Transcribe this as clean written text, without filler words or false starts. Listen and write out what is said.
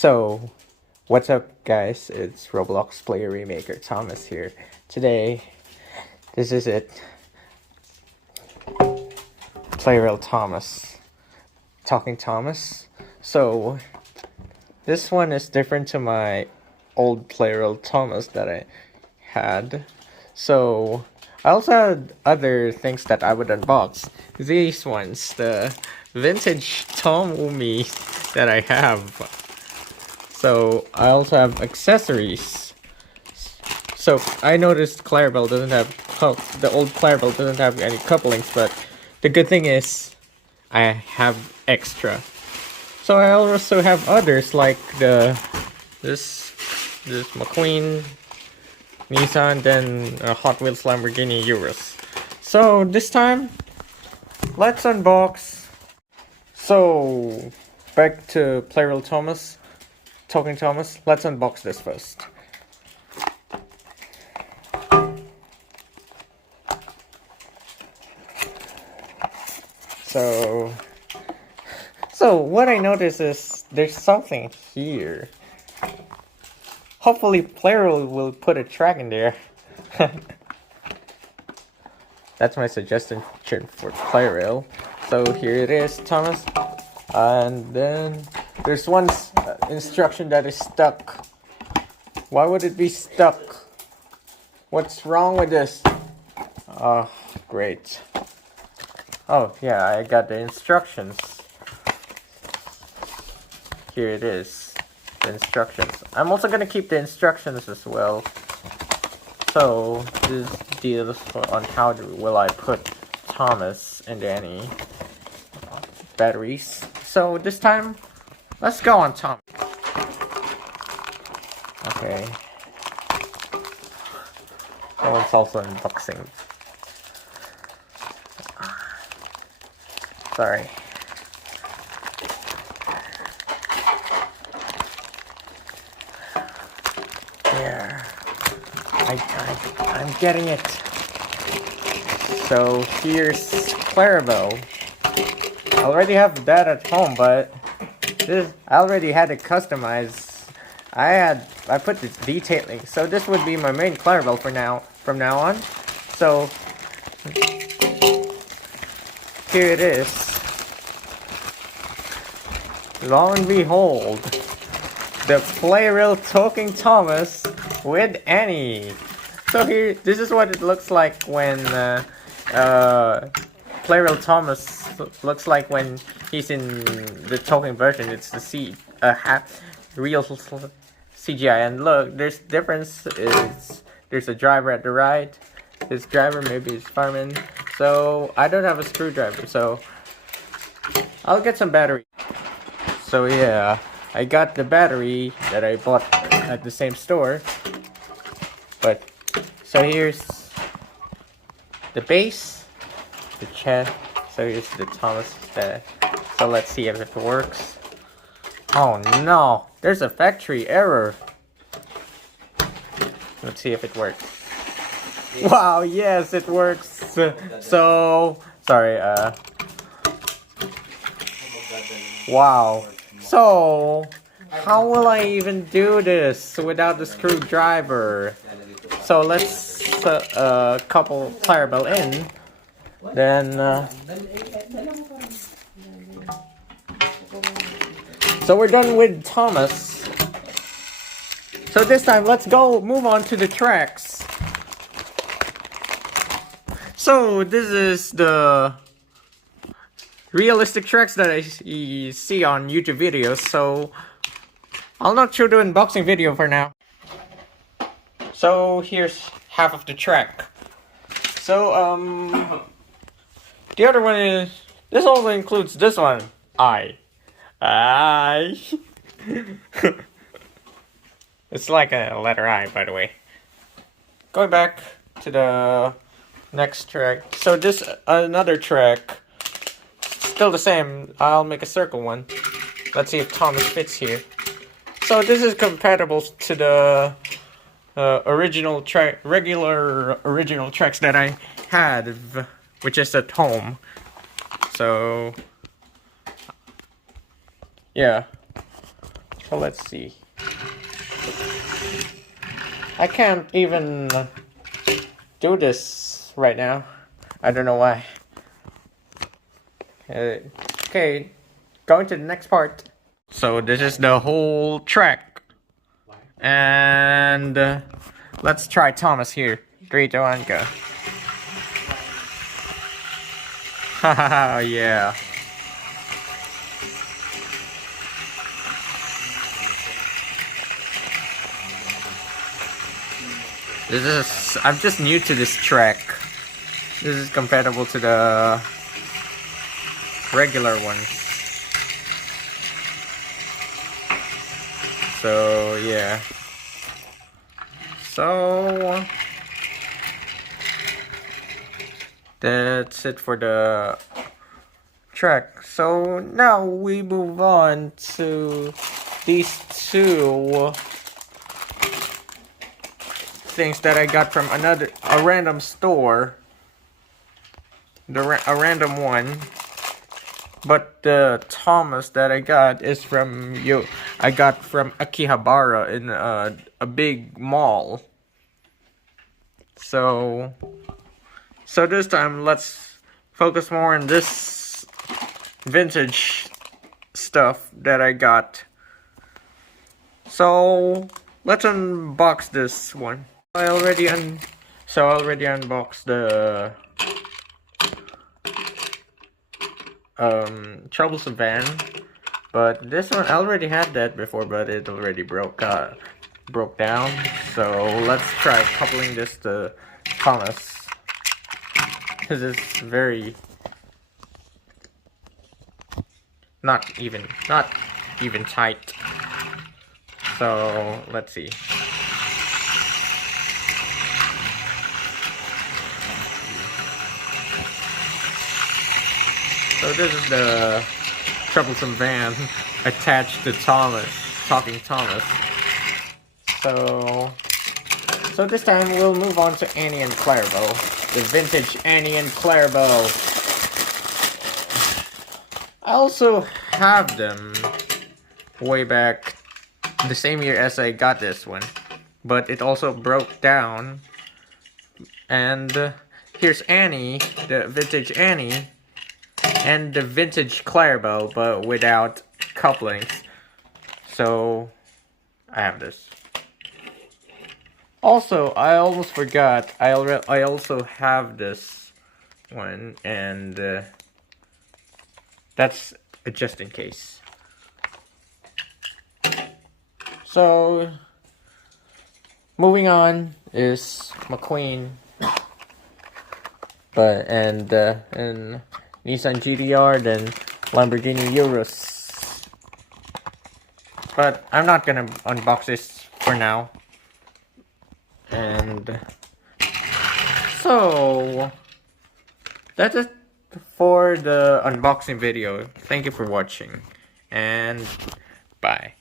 So, what's up, guys? It's Roblox player remaker Thomas here. Today, this is it. Plarail Talking Thomas. So, this one is different to my old Plarail Thomas that I had. So, I also had other things that I would unbox. These ones, the vintage Tommy that I have. So I also have accessories. So I noticed Clarabelle doesn't have the old Clarabelle doesn't have any couplings, but the good thing is I have extra. So I also have others like this McQueen, Nissan, then Hot Wheels Lamborghini Urus. So this time, let's unbox. So back to Plarail Talking Thomas, let's unbox this first. So what I noticed is there's something here. Hopefully Plarail will put a track in there. That's my suggestion for Plarail. So here it is, Thomas. And then there's one instruction that is stuck. Why would it be stuck? What's wrong with this? Oh, great. Oh, yeah, I got the instructions. Here it is. The instructions. I'm also gonna keep the instructions as well. So, this deals on how will I put Thomas into any batteries. So this time, let's go on Tom. Okay. Someone's also unboxing. Sorry. There. I'm getting it. So here's Clarabelle. I already have that at home, but I already had it customized. I put the detailing, so this would be my main Clarabelle from now on. So here it is. Lo and behold, the Plarail Talking Thomas with Annie. So here, this is what it looks like when Plarail Thomas looks like when he's in the talking version. It's the real CGI. And look, there's difference is there's a driver at the right. This driver maybe is fireman. So I don't have a screwdriver, so I'll get some battery. So yeah, I got the battery that I bought at the same store. But so here's the base, the chest. So here's the Thomas set. So let's see if it works. Oh no, there's a factory error. Let's see if it works. Wow, yes, it works. So sorry. Wow. So how will I even do this without the screwdriver? So let's couple Clarabelle in. Then so we're done with Thomas. So this time let's move on to the tracks. So this is the realistic tracks that I see on YouTube videos. So I'll not show the unboxing video for now. So here's half of the track. So the other one is, this also includes this one. It's like a letter I, by the way. Going back to the next track. So this another track. Still the same. I'll make a circle one. Let's see if Thomas fits here. So this is compatible to the regular original tracks that I had, which is at home. So yeah. So let's see. I can't even do this right now. I don't know why. Okay, going to the next part. So this is the whole track. And let's try Thomas here. 3, 2, 1, go. Haha, yeah. I'm just new to this track. This is compatible to the regular one. So, yeah. So, that's it for the track. So, now we move on to these two things that I got from a random store. A random one. But the Thomas that I got is from I got from Akihabara in a big mall. So this time let's focus more on this vintage stuff that I got. So let's unbox this one. I already unboxed the troublesome van, but this one I already had that before, but it already broke down. So let's try coupling this to Thomas. This is very not even tight. So let's see. So this is the troublesome van attached to Talking Thomas. So this time we'll move on to Annie and Clarabelle. The vintage Annie and Clarabelle. I also have them way back the same year as I got this one. But it also broke down. And here's Annie, the vintage Annie. And the vintage Clarabelle, but without couplings. So I have this. Also, I almost forgot. I also have this one, and that's just in case. So moving on is McQueen, and Nissan GTR, then Lamborghini Urus. But I'm not gonna unbox this for now. And so that's it for the unboxing video. Thank you for watching, and bye.